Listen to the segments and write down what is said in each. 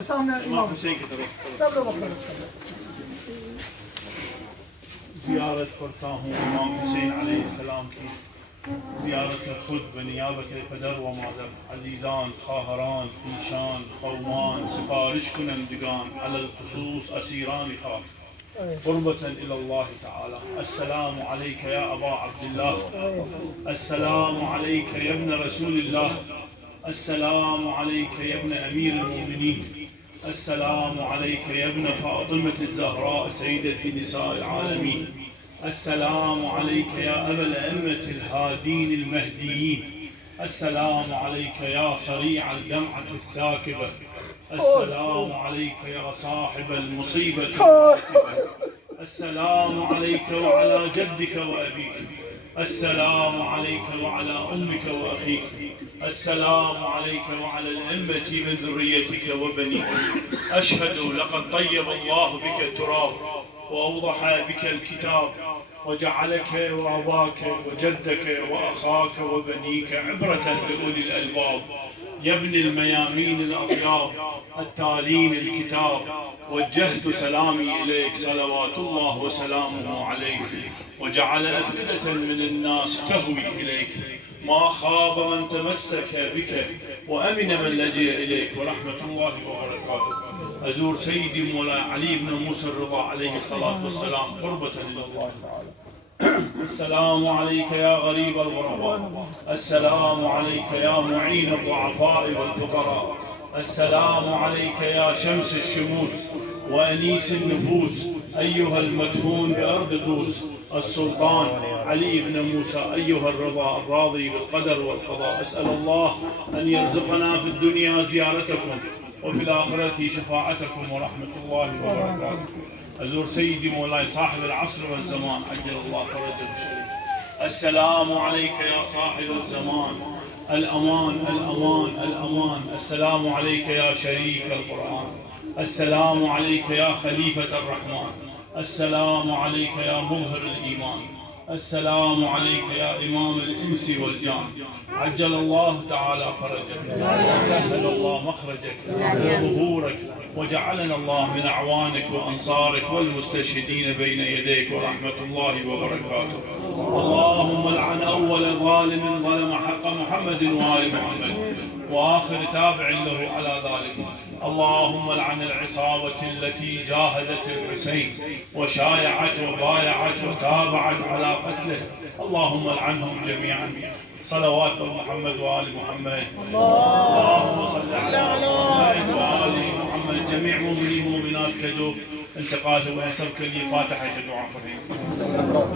सामने इमाम हुसैन की तरफ ज़ियारत करता हूँ इमाम हुसैन अलैहिस्सलाम की ज़ियारत में खुद बनियाबत पदर व मादर अजीज़ान खाहरान ईशान क़ौमान सिफारिश कुनंदगान अलल खुसूस असीरान खाक क़ुर्बतन इलल्लाह तआला अस्सलामु अलैका या अबा अब्दुल्लाह अस्सलामु अलैका या इब्न रसूलिल्लाह अस्सलामु अलैका या इब्न अमीरुल मोमिनीन अस्सलामु अलैका या इब्न फ़ातिमत ज़हरा सय्यदती निसाइल आलमीन अस्सलामु अलैका या अबल अइम्मतिल हादीन अल महदीयीन अस्सलामु अलैका या सरीअल जमअत अस्साकिबह अस्सलामु अलैका या साहिबल मुसीबत अस्सलामु अलैका व अला जद्दिका व अबीका अस्सलामु अलैका व अला उम्मिका व अखीका अस्सलामु अलैका व अला अइम्मति मिन ज़ुर्रिय्यतिका व बनीका अशहदु लक़द तय्यब अल्लाहु बिका तुराब व अवदहा बिका अल-किताब وجعلك وأباك وجدك وأخاك وبنيك عبرة لأولي الألباب يا ابن الميامين الأطياب التالين الكتاب وجهت سلامي إليك صلوات الله وسلامه عليك وجعل أفئدة من الناس تهوي إليك ما خاب من تمسك بك وأمن من لجئ إليك ورحمة الله وبركاته أزور سيدي مولاي علي بن موسى الرضا عليه الصلاة والسلام قربة إلى الله تعالى السلام عليك يا غريب الغرباء السلام عليك يا معين الضعفاء والفقراء السلام عليك يا شمس الشموس وأنيس النفوس أيها المدفون بأرض دوس السلطان علي بن موسى أيها الرضا الراضي بالقدر والقضاء أسأل الله أن يرزقنا في الدنيا زيارتكم وفي الآخرة شفاعتكم ورحمة الله وبركاته أزور سيدي مولاي صاحب العصر والزمان عجل الله فرجه الشريف السلام عليك يا صاحب الزمان الأمان الأمان الأمان السلام عليك يا شريك القرآن السلام عليك يا خليفة الرحمن السلام عليك يا مظهر الإيمان السلام عليك يا إمام الإنس والجان عجل الله تعالى فرجك وسهل الله مخرجك وظهورك وجعلنا الله من أعوانك وأنصارك والمستشهدين بين يديك ورحمة الله وبركاته اللهم لعن أول ظالم ظلم حق محمد وآل محمد وآخر تابع له على ذلك اللهم لعن العصابة التي جاهدت الحسين وشايعت وبايعت وتابعت على قتله اللهم لعنهم جميعا صلوات محمد وآل محمد اللهم صل على محمد وآل محمد جميع مؤمنين ومؤمنات كذوب انتقاله ويسبك لي فاتحة الدعاء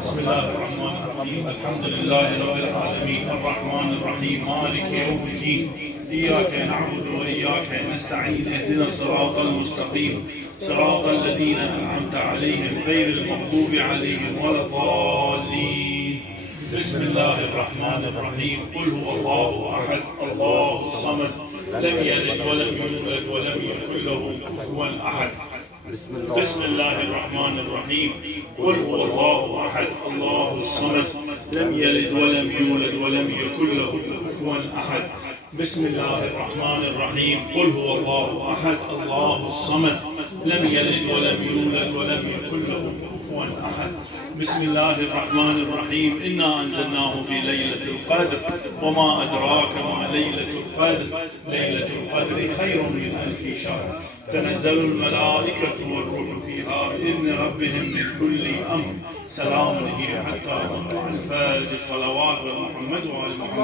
بسم الله الرحمن الرحيم الحمد لله رب العالمين الرحمن الرحيم مالك يوم الدين إياك نعبد وإياك نستعين اهدنا الصراط المستقيم صراط الذين أنعمت عليهم غير المغضوب عليهم ولا الضالين بسم الله الرحمن الرحيم قل هو الله أحد الله الصمد لم يلد ولم يولد ولم يكن له كفوا أحد بسم الله الرحمن الرحيم قل هو الله أحد الله الصمد لم يلد ولم يولد ولم يكن له كفوا أحد بسم الله الرحمن الرحيم قل هو الله أحد الله الصمد لم يلد ولم يولد ولم يكن له كفوا أحد بسم الله الرحمن الرحيم إنا أنزلناه في ليلة القدر وما أدراك ما ليلة القدر ليلة القدر خير من 1000 شهر تنزل الملائكة والروح فيها بإذن ربهم من كل أمر سلام هي حتى مطلع الفجر صلوات محمد وآل محمد